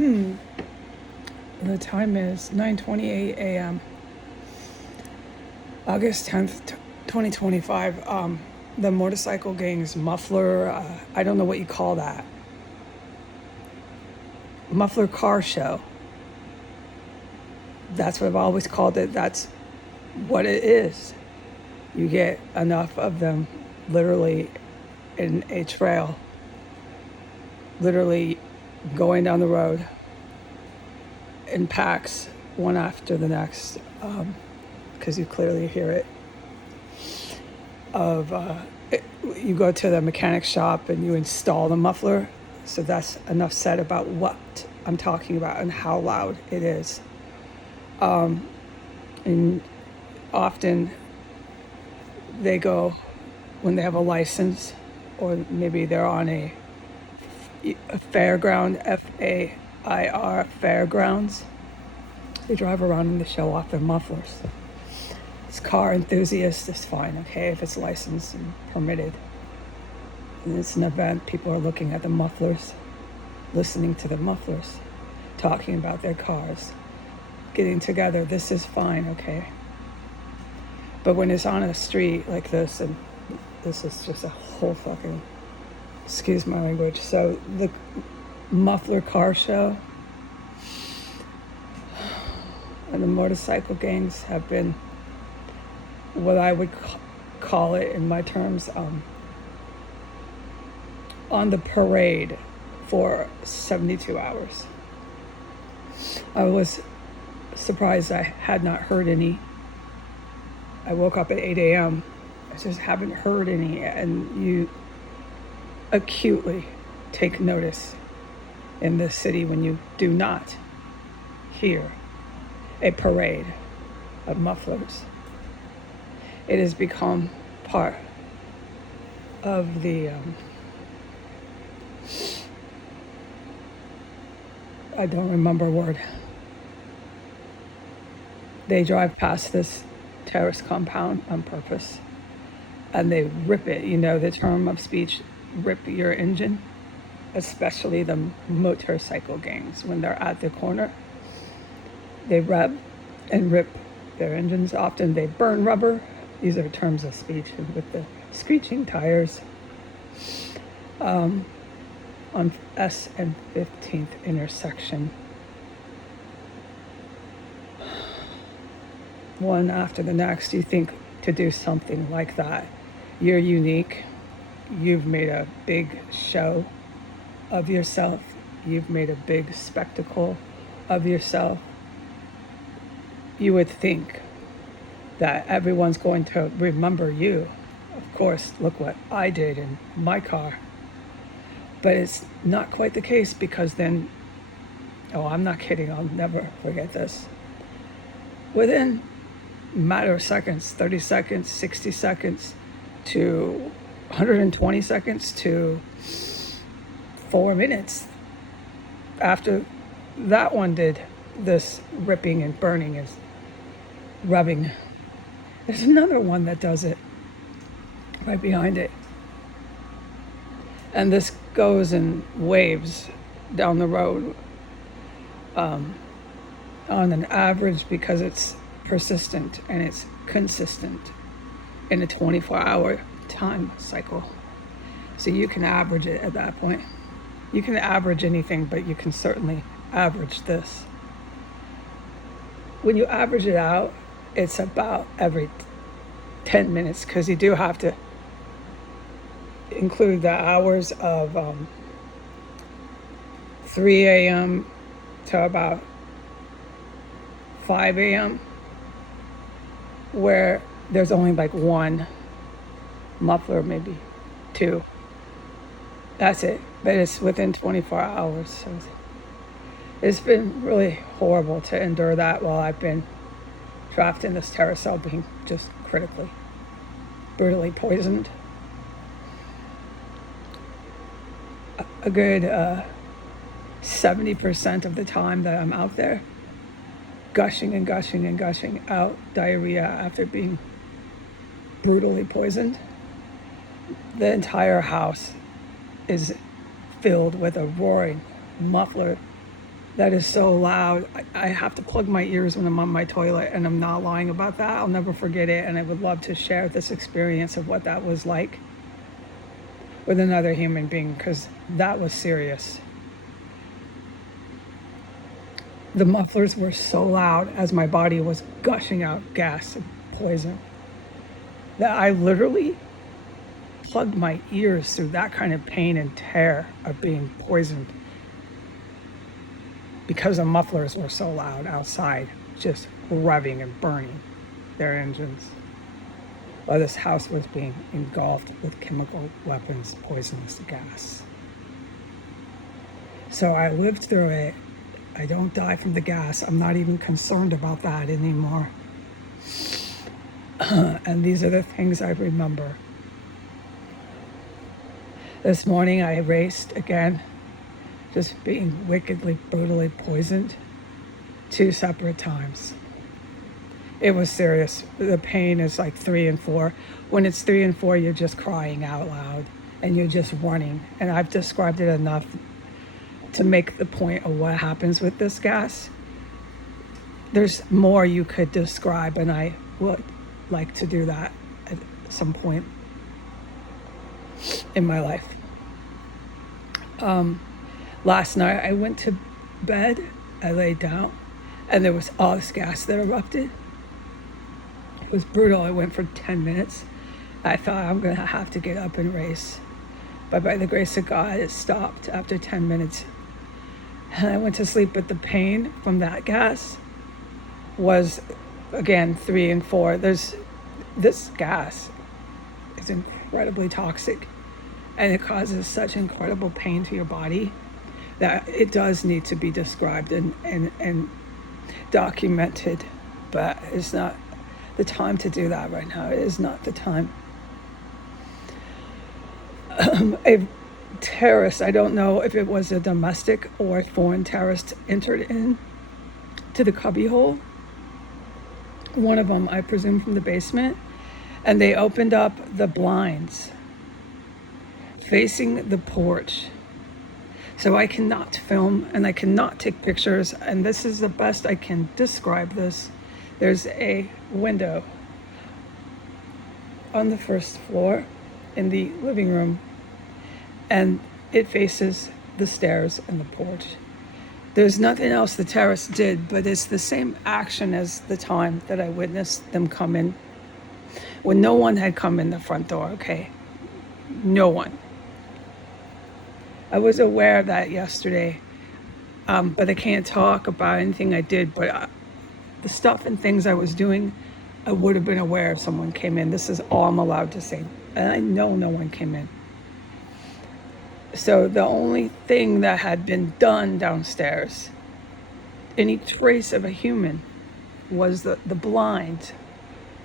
The time is 9:28 a.m. August 10th, 2025. The motorcycle gang's muffler, I don't know what you call that. Muffler car show. That's what I've always called it. That's what it is. You get enough of them literally in a trail, literally going down the road in packs, one after the next, because you clearly hear it. You go to the mechanic shop and you install the muffler, so that's enough said about what I'm talking about and how loud it is. And often they go when they have a license, or maybe they're on a fairground, FAIR, fairgrounds. They drive around and they show off their mufflers. It's car enthusiasts, it's fine, okay, if it's licensed and permitted. And it's an event, people are looking at the mufflers, listening to the mufflers, talking about their cars, getting together. This is fine, okay? But when it's on a street like this, and this is just a whole fucking, excuse my language. So the muffler car show and the motorcycle gangs have been what I would call it in my terms, on the parade for 72 hours. I was surprised I had not heard any. I woke up at 8 a.m. I just haven't heard any, and you acutely take notice in this city when you do not hear a parade of mufflers. It has become part of the I don't remember a word. They drive past this terrace compound on purpose and they rip it. You know the term of speech, rip your engine, especially the motorcycle gangs. When they're at the corner, they rev and rip their engines. Often they burn rubber. These are terms of speech. And with the screeching tires on S and 15th intersection, one after the next, you think to do something like that, you're unique. You've made a big show of yourself. You've made a big spectacle of yourself. You would think that everyone's going to remember you. Of course, look what I did in my car. But it's not quite the case, because then, oh, I'm not kidding, I'll never forget this. Within a matter of seconds, 30 seconds, 60 seconds, to 120 seconds to 4 minutes after that one did this ripping and burning and rubbing, there's another one that does it right behind it. And this goes in waves down the road, on an average, because it's persistent and it's consistent in a 24-hour time cycle. So you can average it at that point. You can average anything, but you can certainly average this. When you average it out, it's about every 10 minutes, because you do have to include the hours of 3 a.m. to about 5 a.m. where there's only like one muffler, maybe two. That's it. But it's within 24 hours. So it's been really horrible to endure that while I've been trapped in this terror cell, being just critically, brutally poisoned. A good 70% of the time that I'm out there, gushing and gushing and gushing out diarrhea after being brutally poisoned. The entire house is filled with a roaring muffler That is so loud. I have to plug my ears when I'm on my toilet, and I'm not lying about that. I'll never forget it, and I would love to share this experience of what that was like with another human being, because that was serious. The mufflers were so loud as my body was gushing out gas and poison that I literally plugged my ears through that kind of pain and terror of being poisoned because the mufflers were so loud outside, just revving and burning their engines, while this house was being engulfed with chemical weapons, poisonous gas. So I lived through it. I don't die from the gas. I'm not even concerned about that anymore. And these are the things I remember. This morning I raced again, just being wickedly, brutally poisoned 2 separate times. It was serious. The pain is like 3 and 4. When it's 3 and 4, you're just crying out loud and you're just running. And I've described it enough to make the point of what happens with this gas. There's more you could describe, and I would like to do that at some point in my life. Last night I went to bed, I laid down, and there was all this gas that erupted. It was brutal. I went for 10 minutes. I thought I'm gonna have to get up and race. But by the grace of God, it stopped after 10 minutes. And I went to sleep, but the pain from that gas was, again, 3 and 4. This gas is incredibly toxic, and it causes such incredible pain to your body that it does need to be described and documented, but it's not the time to do that right now. It is not the time. A terrorist, I don't know if it was a domestic or a foreign terrorist, entered in to the cubbyhole. One of them, I presume, from the basement, and they opened up the blinds facing the porch. So I cannot film and I cannot take pictures, and this is the best I can describe this. There's a window on the first floor in the living room, and it faces the stairs and the porch. There's nothing else the terrorists did, but it's the same action as the time that I witnessed them come in, when no one had come in the front door, okay? No one. I was aware of that yesterday, but I can't talk about anything I did, but the stuff and things I was doing, I would have been aware if someone came in. This is all I'm allowed to say. And I know no one came in. So the only thing that had been done downstairs, any trace of a human, was the blind.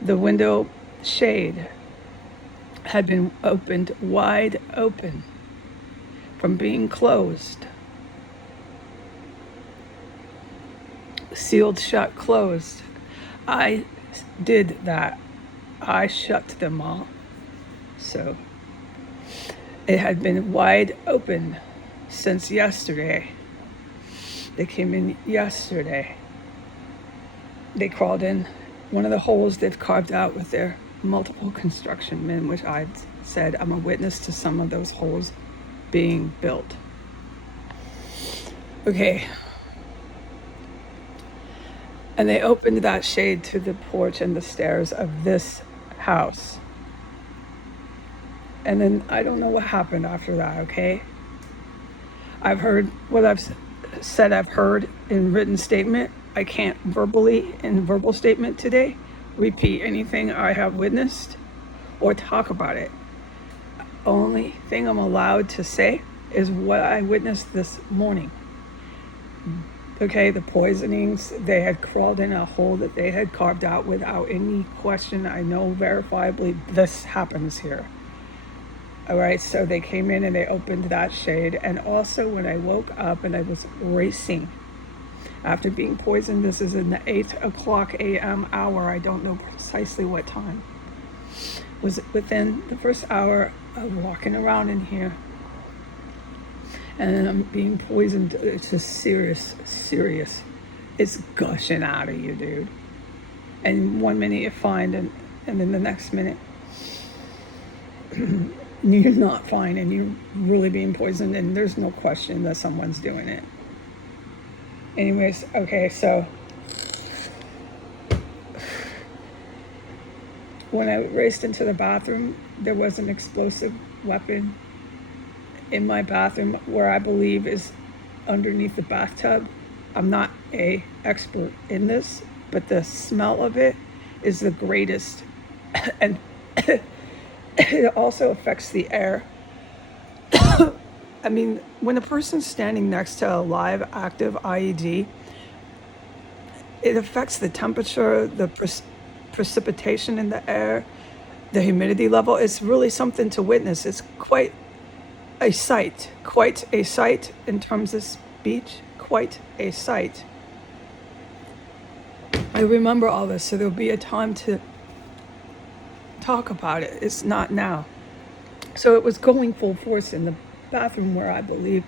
The window shade had been opened wide open from being closed. Sealed shut, closed. I did that. I shut them all. So it had been wide open since yesterday. They came in yesterday. They crawled in one of the holes they've carved out with their multiple construction men, which I said I'm a witness to some of those holes being built. Okay. And they opened that shade to the porch and the stairs of this house. And then I don't know what happened after that, okay? I've heard what I've said I've heard in written statement. I can't verbally, in verbal statement today, repeat anything I have witnessed or talk about it. Only thing I'm allowed to say is what I witnessed this morning. Okay, the poisonings, they had crawled in a hole that they had carved out without any question. I know verifiably this happens here. All right, so they came in and they opened that shade. And also when I woke up and I was racing after being poisoned, this is in the 8:00 a.m. hour. I don't know precisely what time. Was within the first hour of walking around in here. and I'm being poisoned. It's just serious. It's gushing out of you, dude. And 1 minute you're fine, and then the next minute you're not fine, and you're really being poisoned, and there's no question that someone's doing it. Anyways, okay, so when I raced into the bathroom, there was an explosive weapon in my bathroom where I believe is underneath the bathtub. I'm not an expert in this, but the smell of it is the greatest. And it also affects the air. I mean, when a person's standing next to a live active IED, it affects the temperature, the precipitation in the air, the humidity level. It's really something to witness. It's quite a sight in terms of speech, quite a sight. I remember all this, so there'll be a time to talk about it. It's not now. So it was going full force in the bathroom where I believe,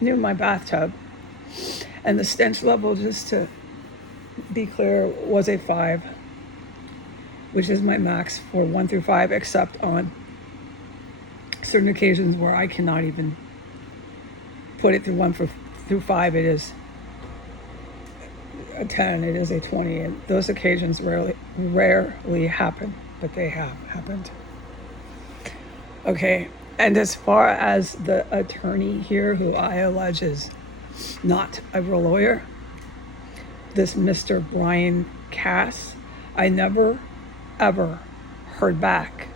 near my bathtub. And the stench level, just to be clear, was a 5, which is my max for 1 through 5, except on certain occasions where I cannot even put it through 1 through 5. It is a 10, it is a 20, and those occasions rarely happen, but they have happened. Okay, and as far as the attorney here, who I allege is not a real lawyer, this Mr. Brian Cass, I never, ever heard back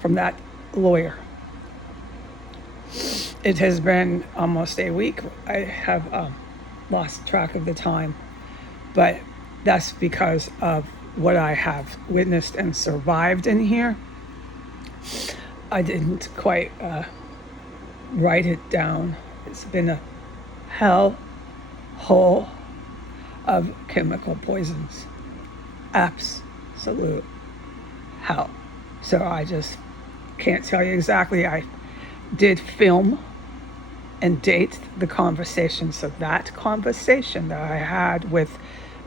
from that lawyer. It has been almost a week. I have lost track of the time, but that's because of what I have witnessed and survived in here. I didn't quite write it down. It's been a hell hole of chemical poisons. Absolute hell. So I just can't tell you exactly. I did film and date the conversation. So that conversation that I had with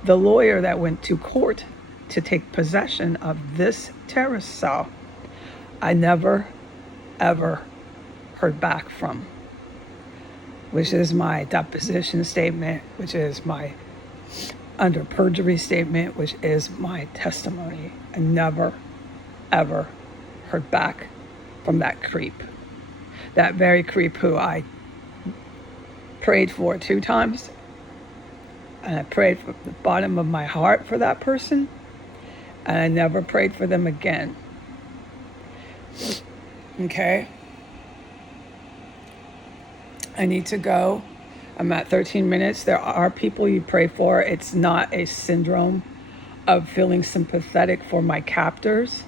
the lawyer that went to court to take possession of this terrorist cell, I never, ever heard back from, which is my deposition statement, which is my under perjury statement, which is my testimony. I never, ever heard back from that creep. That very creep who I prayed for 2 times. And I prayed from the bottom of my heart for that person. And I never prayed for them again. Okay? I need to go. I'm at 13 minutes. There are people you pray for. It's not a syndrome of feeling sympathetic for my captors.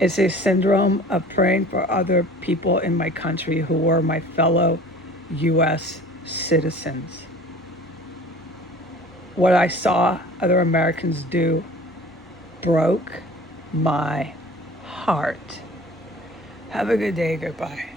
It's a syndrome of praying for other people in my country who were my fellow U.S. citizens. What I saw other Americans do broke my heart. Have a good day. Goodbye.